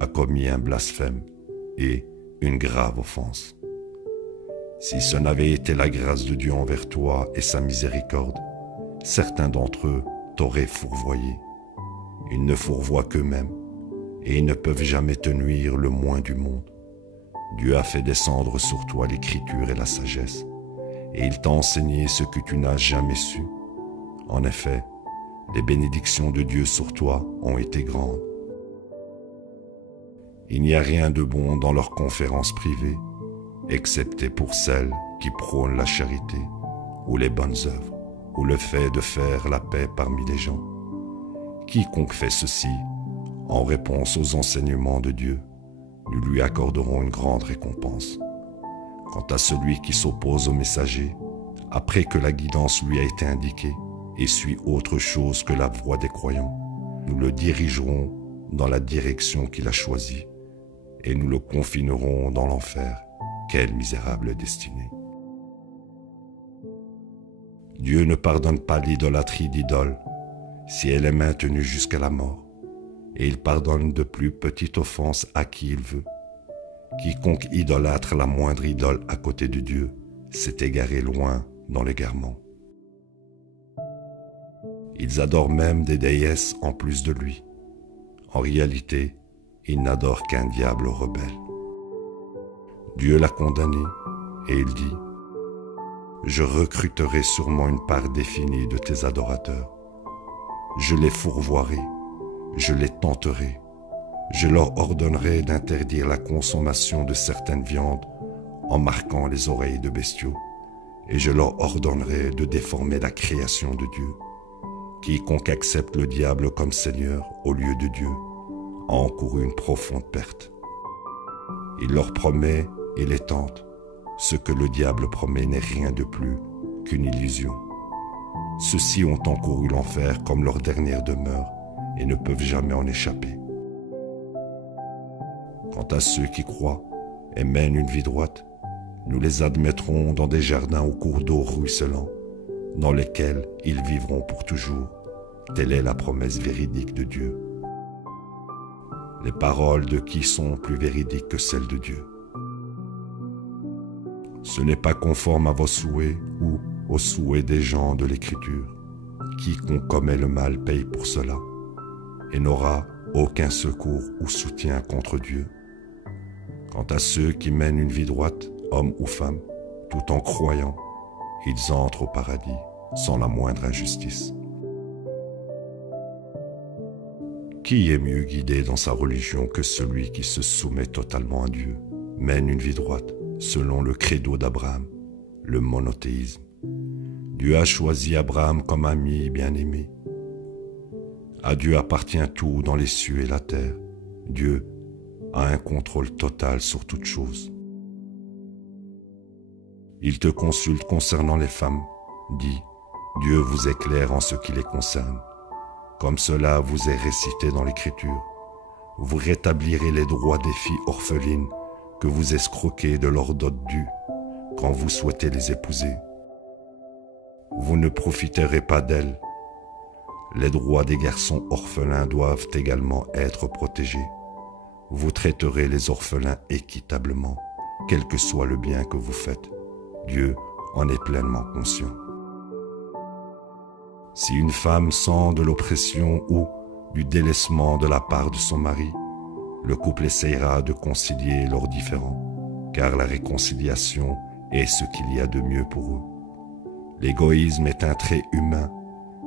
a commis un blasphème et une grave offense. Si ce n'avait été la grâce de Dieu envers toi et sa miséricorde, certains d'entre eux t'auraient fourvoyé. Ils ne fourvoient qu'eux-mêmes, et ils ne peuvent jamais te nuire le moins du monde. Dieu a fait descendre sur toi l'écriture et la sagesse, et il t'a enseigné ce que tu n'as jamais su. En effet, les bénédictions de Dieu sur toi ont été grandes. Il n'y a rien de bon dans leurs conférences privées, excepté pour celles qui prônent la charité, ou les bonnes œuvres, ou le fait de faire la paix parmi les gens. Quiconque fait ceci, en réponse aux enseignements de Dieu, nous lui accorderons une grande récompense. Quant à celui qui s'oppose au messager, après que la guidance lui a été indiquée, et suit autre chose que la voie des croyants, nous le dirigerons dans la direction qu'il a choisie, et nous le confinerons dans l'enfer. Quelle misérable destinée! Dieu ne pardonne pas l'idolâtrie d'idoles si elle est maintenue jusqu'à la mort, et il pardonne de plus petites offenses à qui il veut. Quiconque idolâtre la moindre idole à côté de Dieu s'est égaré loin dans l'égarement. Ils adorent même des déesses en plus de lui. En réalité, ils n'adorent qu'un diable rebelle. Dieu l'a condamné et il dit « Je recruterai sûrement une part définie de tes adorateurs. Je les fourvoierai, je les tenterai. Je leur ordonnerai d'interdire la consommation de certaines viandes en marquant les oreilles de bestiaux, et je leur ordonnerai de déformer la création de Dieu. Quiconque accepte le diable comme Seigneur au lieu de Dieu a encouru une profonde perte. Il leur promet et les tente. Ce que le diable promet n'est rien de plus qu'une illusion. Ceux-ci ont encouru l'enfer comme leur dernière demeure et ne peuvent jamais en échapper. Quant à ceux qui croient et mènent une vie droite, nous les admettrons dans des jardins aux cours d'eau ruisselants, dans lesquels ils vivront pour toujours. Telle est la promesse véridique de Dieu. Les paroles de qui sont plus véridiques que celles de Dieu? Ce n'est pas conforme à vos souhaits ou aux souhaits des gens de l'Écriture. Quiconque commet le mal paye pour cela et n'aura aucun secours ou soutien contre Dieu. Quant à ceux qui mènent une vie droite, hommes ou femmes, tout en croyant, ils entrent au paradis sans la moindre injustice. Qui est mieux guidé dans sa religion que celui qui se soumet totalement à Dieu, mène une vie droite selon le credo d'Abraham, le monothéisme? Dieu a choisi Abraham comme ami bien-aimé. À Dieu appartient tout dans les cieux et la terre. Dieu a un contrôle total sur toute chose. Il te consulte concernant les femmes, dit, Dieu vous éclaire en ce qui les concerne. Comme cela vous est récité dans l'Écriture, vous rétablirez les droits des filles orphelines que vous escroquez de leur dot due quand vous souhaitez les épouser. Vous ne profiterez pas d'elles. Les droits des garçons orphelins doivent également être protégés. Vous traiterez les orphelins équitablement, quel que soit le bien que vous faites. Dieu en est pleinement conscient. Si une femme sent de l'oppression ou du délaissement de la part de son mari, le couple essayera de concilier leurs différends, car la réconciliation est ce qu'il y a de mieux pour eux. L'égoïsme est un trait humain,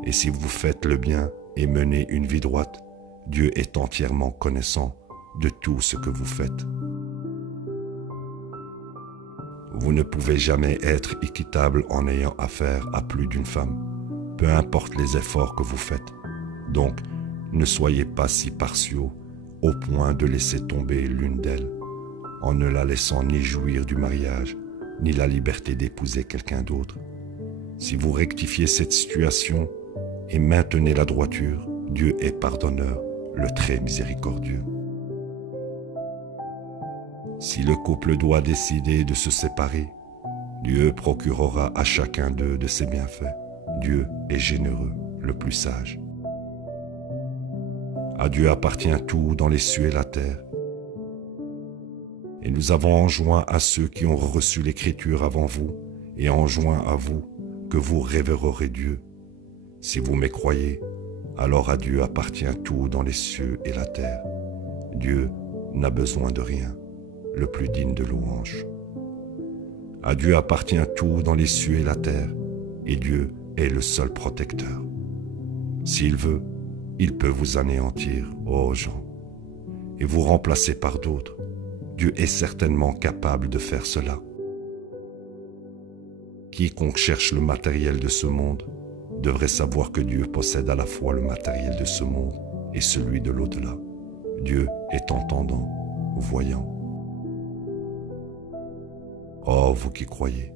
et si vous faites le bien et menez une vie droite, Dieu est entièrement connaissant de tout ce que vous faites. Vous ne pouvez jamais être équitable en ayant affaire à plus d'une femme, peu importe les efforts que vous faites. Donc, ne soyez pas si partiaux au point de laisser tomber l'une d'elles, en ne la laissant ni jouir du mariage, ni la liberté d'épouser quelqu'un d'autre. Si vous rectifiez cette situation et maintenez la droiture, Dieu est pardonneur, le très miséricordieux. Si le couple doit décider de se séparer, Dieu procurera à chacun d'eux de ses bienfaits. Dieu est généreux, le plus sage. À Dieu appartient tout dans les cieux et la terre. Et nous avons enjoint à ceux qui ont reçu l'Écriture avant vous et enjoint à vous que vous révérerez Dieu. Si vous mécroyez, alors à Dieu appartient tout dans les cieux et la terre. Dieu n'a besoin de rien, le plus digne de louange. À Dieu appartient tout dans les cieux et la terre, et Dieu est le seul protecteur. S'il veut, il peut vous anéantir, ô gens, et vous remplacer par d'autres. Dieu est certainement capable de faire cela. Quiconque cherche le matériel de ce monde devrait savoir que Dieu possède à la fois le matériel de ce monde et celui de l'au-delà. Dieu est entendant, voyant. Oh, vous qui croyez,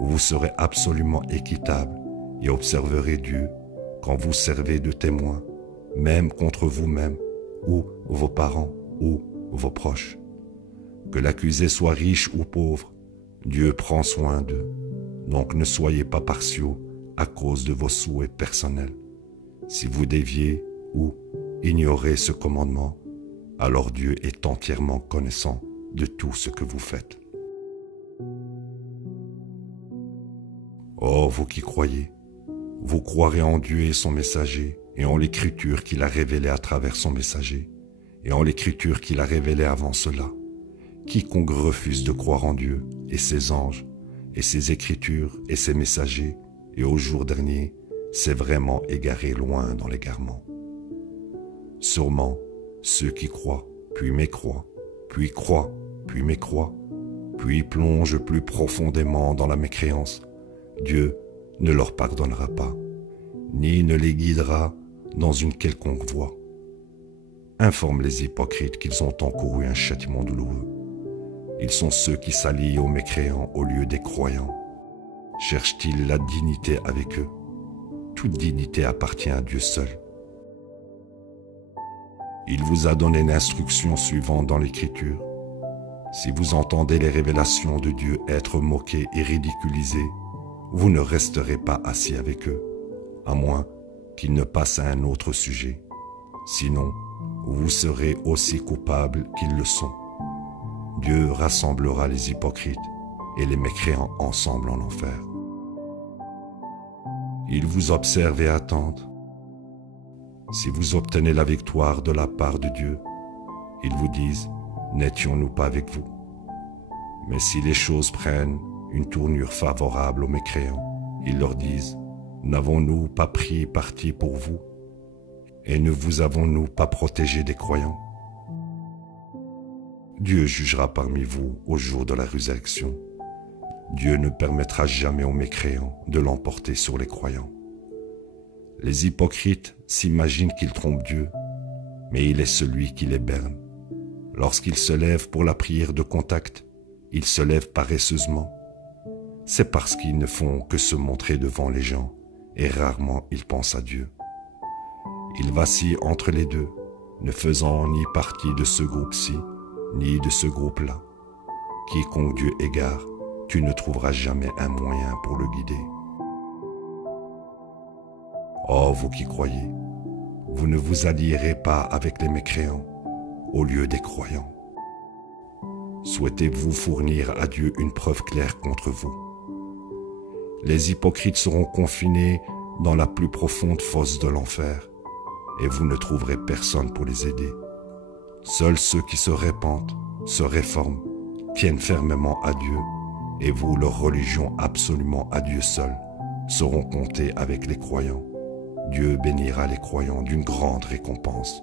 vous serez absolument équitable et observerez Dieu quand vous servez de témoin, même contre vous-même ou vos parents ou vos proches. Que l'accusé soit riche ou pauvre, Dieu prend soin d'eux. Donc ne soyez pas partiaux à cause de vos souhaits personnels. Si vous déviez ou ignorez ce commandement, alors Dieu est entièrement connaissant de tout ce que vous faites. Oh, vous qui croyez, vous croirez en Dieu et son messager, et en l'écriture qu'il a révélée à travers son messager, et en l'écriture qu'il a révélée avant cela. Quiconque refuse de croire en Dieu et ses anges, et ses écritures et ses messagers, et au jour dernier, s'est vraiment égaré loin dans l'égarement. Sûrement, ceux qui croient, puis mécroient, puis croient, puis mécroient, puis plongent plus profondément dans la mécréance, Dieu ne leur pardonnera pas, ni ne les guidera dans une quelconque voie. Informe les hypocrites qu'ils ont encouru un châtiment douloureux. Ils sont ceux qui s'allient aux mécréants au lieu des croyants. Cherchent-ils la dignité avec eux? Toute dignité appartient à Dieu seul. Il vous a donné l'instruction suivante dans l'Écriture. Si vous entendez les révélations de Dieu être moquées et ridiculisées, vous ne resterez pas assis avec eux, à moins qu'ils ne passent à un autre sujet. Sinon, vous serez aussi coupables qu'ils le sont. Dieu rassemblera les hypocrites et les mécréants ensemble en enfer. Ils vous observent et attendent. Si vous obtenez la victoire de la part de Dieu, ils vous disent « N'étions-nous pas avec vous ?» Mais si les choses prennent une tournure favorable aux mécréants, ils leur disent « N'avons-nous pas pris parti pour vous? Et ne vous avons-nous pas protégé des croyants ?» Dieu jugera parmi vous au jour de la résurrection. Dieu ne permettra jamais aux mécréants de l'emporter sur les croyants. Les hypocrites s'imaginent qu'ils trompent Dieu, mais il est celui qui les berne. Lorsqu'ils se lèvent pour la prière de contact, ils se lèvent paresseusement. C'est parce qu'ils ne font que se montrer devant les gens et rarement ils pensent à Dieu. Ils vacillent entre les deux, ne faisant ni partie de ce groupe-ci, ni de ce groupe-là. Quiconque Dieu égare, tu ne trouveras jamais un moyen pour le guider. Oh, vous qui croyez, vous ne vous allierez pas avec les mécréants au lieu des croyants. Souhaitez-vous fournir à Dieu une preuve claire contre vous? Les hypocrites seront confinés dans la plus profonde fosse de l'enfer, et vous ne trouverez personne pour les aider. Seuls ceux qui se répandent, se réforment, tiennent fermement à Dieu, et vous, leur religion absolument à Dieu seul, seront comptés avec les croyants. Dieu bénira les croyants d'une grande récompense.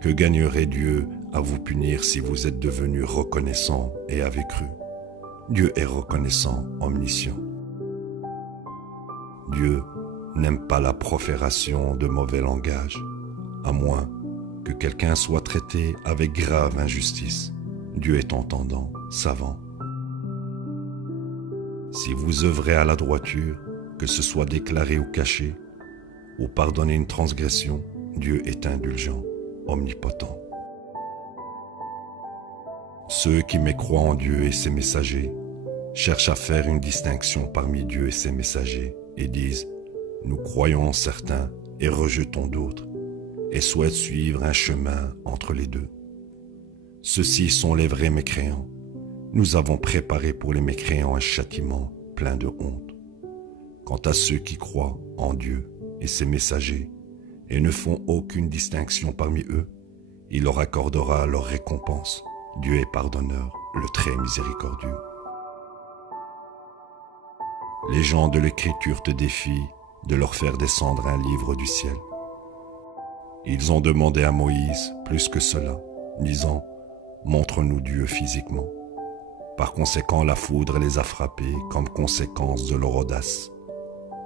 Que gagnerait Dieu à vous punir si vous êtes devenus reconnaissants et avez cru? Dieu est reconnaissant, omniscient. Dieu n'aime pas la profération de mauvais langage, à moins que quelqu'un soit traité avec grave injustice. Dieu est entendant, savant. Si vous œuvrez à la droiture, que ce soit déclaré ou caché, ou pardonner une transgression, Dieu est indulgent, omnipotent. Ceux qui mécroient en Dieu et ses messagers cherchent à faire une distinction parmi Dieu et ses messagers et disent « Nous croyons en certains et rejetons d'autres » et souhaitent suivre un chemin entre les deux. Ceux-ci sont les vrais mécréants. Nous avons préparé pour les mécréants un châtiment plein de honte. Quant à ceux qui croient en Dieu et ses messagers et ne font aucune distinction parmi eux, il leur accordera leur récompense. Dieu est pardonneur, le très miséricordieux. Les gens de l'Écriture te défient de leur faire descendre un livre du ciel. Ils ont demandé à Moïse plus que cela, disant « Montre-nous Dieu physiquement ». Par conséquent, la foudre les a frappés comme conséquence de leur audace.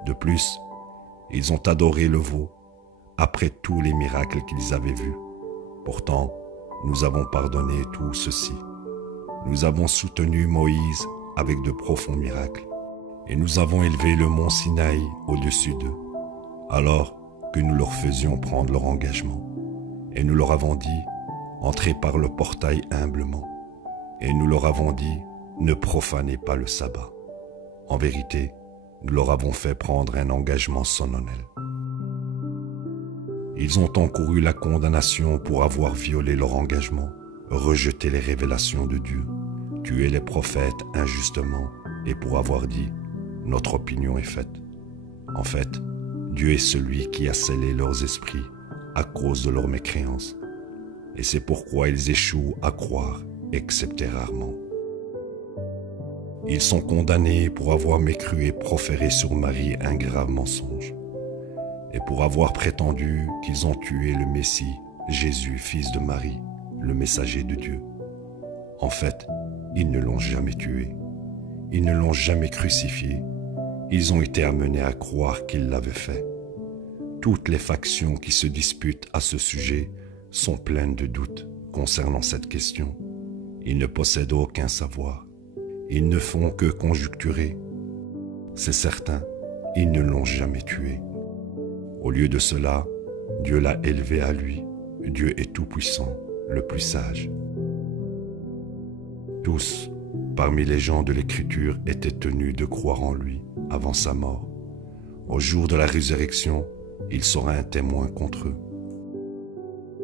De plus, ils ont adoré le veau, après tous les miracles qu'ils avaient vus. Pourtant, nous avons pardonné tout ceci. Nous avons soutenu Moïse avec de profonds miracles, et nous avons élevé le mont Sinaï au-dessus d'eux, alors que nous leur faisions prendre leur engagement. Et nous leur avons dit, entrez par le portail humblement. Et nous leur avons dit, ne profanez pas le sabbat. En vérité, nous leur avons fait prendre un engagement solennel. Ils ont encouru la condamnation pour avoir violé leur engagement, rejeté les révélations de Dieu, tué les prophètes injustement et pour avoir dit « Notre opinion est faite ». En fait, Dieu est celui qui a scellé leurs esprits à cause de leur mécréance. Et c'est pourquoi ils échouent à croire, excepté rarement. Ils sont condamnés pour avoir mécru et proféré sur Marie un grave mensonge, et pour avoir prétendu qu'ils ont tué le Messie, Jésus, fils de Marie, le messager de Dieu. En fait, ils ne l'ont jamais tué. Ils ne l'ont jamais crucifié. Ils ont été amenés à croire qu'il l'avait fait. Toutes les factions qui se disputent à ce sujet sont pleines de doutes concernant cette question. Ils ne possèdent aucun savoir. Ils ne font que conjecturer. C'est certain, ils ne l'ont jamais tué. Au lieu de cela, Dieu l'a élevé à lui. Dieu est tout-puissant, le plus sage. Tous, parmi les gens de l'Écriture, étaient tenus de croire en lui avant sa mort. Au jour de la résurrection, il sera un témoin contre eux.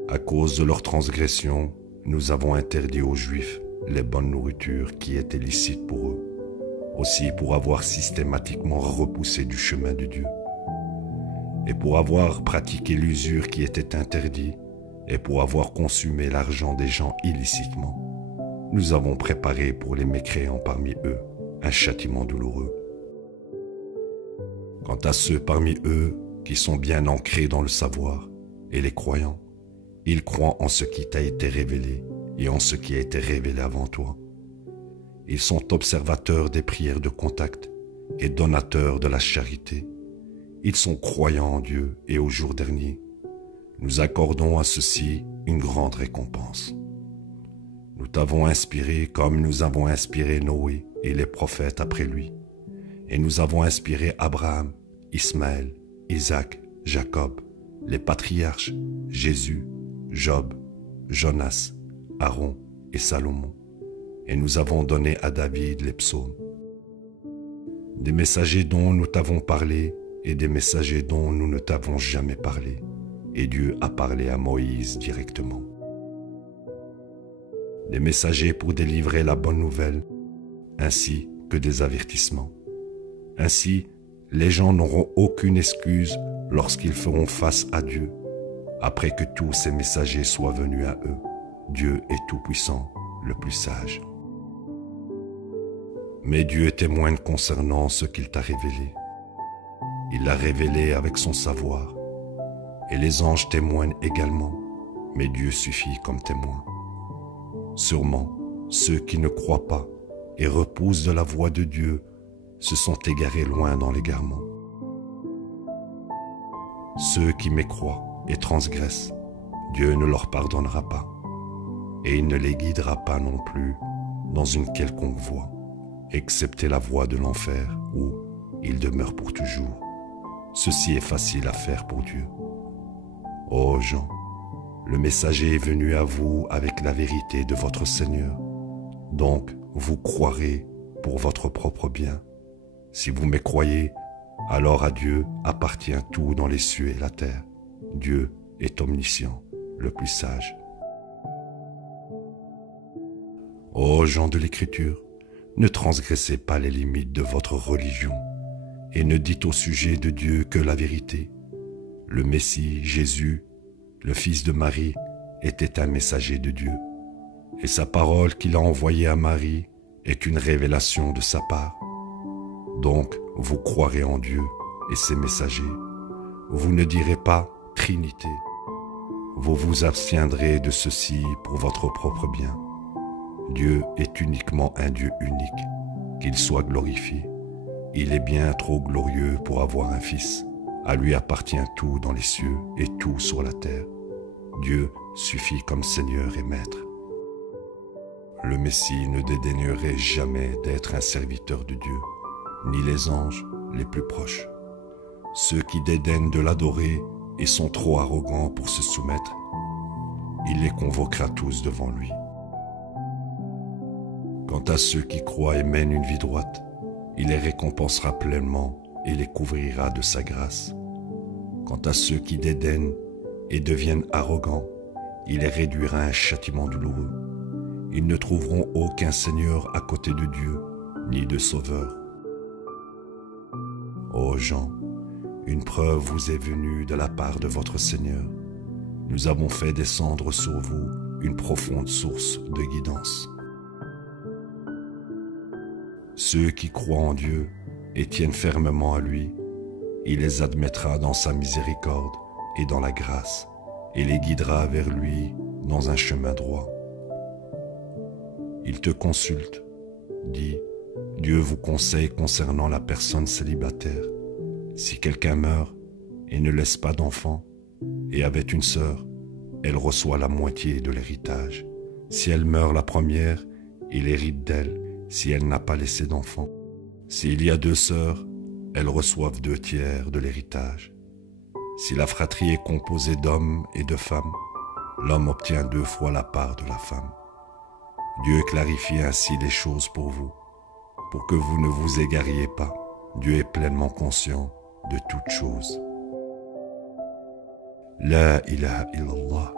À cause de leur transgression, nous avons interdit aux Juifs les bonnes nourritures qui étaient licites pour eux, aussi pour avoir systématiquement repoussé du chemin de Dieu, et pour avoir pratiqué l'usure qui était interdite, et pour avoir consumé l'argent des gens illicitement. Nous avons préparé pour les mécréants parmi eux un châtiment douloureux. Quant à ceux parmi eux qui sont bien ancrés dans le savoir, et les croyants, ils croient en ce qui t'a été révélé et en ce qui a été révélé avant toi. Ils sont observateurs des prières de contact et donateurs de la charité. Ils sont croyants en Dieu et au jour dernier. Nous accordons à ceux-ci une grande récompense. Nous t'avons inspiré comme nous avons inspiré Noé et les prophètes après lui. Et nous avons inspiré Abraham, Ismaël, Isaac, Jacob, les patriarches, Jésus, Job, Jonas, Aaron et Salomon. Et nous avons donné à David les psaumes. Des messagers dont nous t'avons parlé et des messagers dont nous ne t'avons jamais parlé. Et Dieu a parlé à Moïse directement. Des messagers pour délivrer la bonne nouvelle, ainsi que des avertissements. Ainsi, les gens n'auront aucune excuse lorsqu'ils feront face à Dieu, après que tous ces messagers soient venus à eux. Dieu est tout-puissant, le plus sage. Mais Dieu témoigne concernant ce qu'il t'a révélé. Il l'a révélé avec son savoir. Et les anges témoignent également, mais Dieu suffit comme témoin. Sûrement, ceux qui ne croient pas et repoussent de la voie de Dieu se sont égarés loin dans l'égarement. Ceux qui mécroient et transgressent, Dieu ne leur pardonnera pas, et il ne les guidera pas non plus dans une quelconque voie, excepté la voie de l'enfer où ils demeurent pour toujours. Ceci est facile à faire pour Dieu. Ô gens, le messager est venu à vous avec la vérité de votre Seigneur. Donc, vous croirez pour votre propre bien. Si vous mécroyez, alors à Dieu appartient tout dans les cieux et la terre. Dieu est omniscient, le plus sage. Ô gens de l'Écriture, ne transgressez pas les limites de votre religion et ne dites au sujet de Dieu que la vérité. Le Messie, Jésus, le fils de Marie, était un messager de Dieu, et sa parole qu'il a envoyée à Marie est une révélation de sa part. Donc, vous croirez en Dieu et ses messagers. Vous ne direz pas « Trinité ». Vous vous abstiendrez de ceci pour votre propre bien. Dieu est uniquement un Dieu unique, qu'il soit glorifié. Il est bien trop glorieux pour avoir un fils. À lui appartient tout dans les cieux et tout sur la terre. Dieu suffit comme Seigneur et Maître. Le Messie ne dédaignerait jamais d'être un serviteur de Dieu, ni les anges les plus proches. Ceux qui dédaignent de l'adorer et sont trop arrogants pour se soumettre, il les convoquera tous devant lui. Quant à ceux qui croient et mènent une vie droite, il les récompensera pleinement et les couvrira de sa grâce. Quant à ceux qui dédaignent et deviennent arrogants, il les réduira à un châtiment douloureux. Ils ne trouveront aucun Seigneur à côté de Dieu, ni de Sauveur. Ô gens, une preuve vous est venue de la part de votre Seigneur. Nous avons fait descendre sur vous une profonde source de guidance. Ceux qui croient en Dieu et tiennent fermement à lui, il les admettra dans sa miséricorde et dans la grâce, et les guidera vers lui dans un chemin droit. Il te consulte, dit, Dieu vous conseille concernant la personne célibataire. Si quelqu'un meurt et ne laisse pas d'enfant, et avait une sœur, elle reçoit la moitié de l'héritage. Si elle meurt la première, il hérite d'elle si elle n'a pas laissé d'enfant. S'il y a 2 sœurs, elles reçoivent 2/3 de l'héritage. Si la fratrie est composée d'hommes et de femmes, l'homme obtient 2 fois la part de la femme. Dieu clarifie ainsi les choses pour vous, pour que vous ne vous égariez pas. Dieu est pleinement conscient de toutes choses. La ilaha illallah.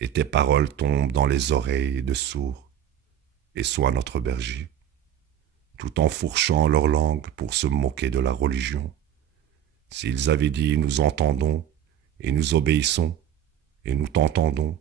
et tes paroles tombent dans les oreilles de sourds, et sois notre berger, tout en fourchant leur langue pour se moquer de la religion. S'ils avaient dit nous entendons, et nous obéissons, et nous t'entendons,